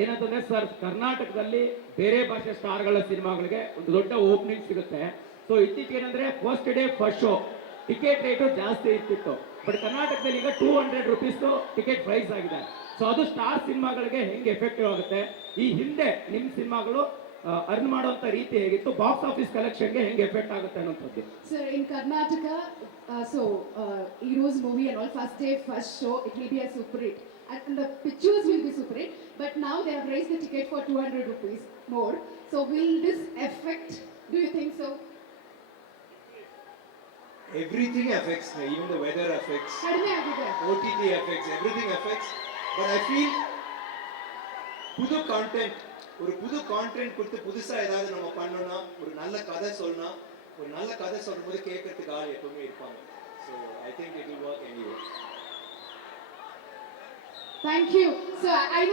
ಏನಂತಂದ್ರೆ ಸರ್, ಕರ್ನಾಟಕದಲ್ಲಿ ಬೇರೆ ಭಾಷೆ ಸ್ಟಾರ್ಗಳ ಸಿನಿಮಾಗಳಿಗೆ ಒಂದು ದೊಡ್ಡ ಓಪನಿಂಗ್ ಸಿಗುತ್ತೆ. ಸೊ ಇತ್ತೀಚೆಗೆ ಏನಂದ್ರೆ first day first show ticket rate ಜಾಸ್ತಿ ಇರ್ತಿತ್ತು. ಬಟ್ ಕರ್ನಾಟಕದಲ್ಲಿ ಈಗ 200 ರುಪೀಸ್ ಟಿಕೆಟ್ ಪ್ರೈಸ್ ಆಗಿದೆ. ಸೊ ಅದು ಸ್ಟಾರ್ ಸಿನಿಮಾಗಳಿಗೆ ಹೆಂಗೆ ಎಫೆಕ್ಟಿವ್ ಆಗುತ್ತೆ? ಈ ಹಿಂದೆ ನಿಮ್ಮ ಸಿನಿಮಾಗಳು ಅರ್ನ್ ಮಾಡುವಂತ ರೀತಿ ಹೇಗಿತ್ತು? ಬಾಕ್ಸ್ ಆಫೀಸ್ ಕಲೆಕ್ಷನ್ಗೆ ಹೆಂಗೆ ಎಫೆಕ್ಟ್ ಆಗುತ್ತೆ ಅನ್ನೋಂಥದ್ದು. Sir, in Karnataka, Heroes movie and all, first day, first show, it will be a super hit. And the pictures will be super hit. But now they have raised the ticket for 200 rupees more. So will this affect? Do you think so? Everything affects, even the weather affects, ಕಡಿಮೆ ಆಗಿದೆ. OTT affects, everything affects. But I feel புது கான்டென்ட், ஒரு புது கான்டென்ட் கொடுத்து புதுசா ஏதாவது நம்ம பண்ணோம்னா, ஒரு நல்ல கதை சொல்லணும், ஒரு நல்ல கதை சொல்லும்போது கேட்கறதுக்கு ஆள் எப்பவுமே இருப்பாங்க. So I think it will work anyway. Thank you. So I know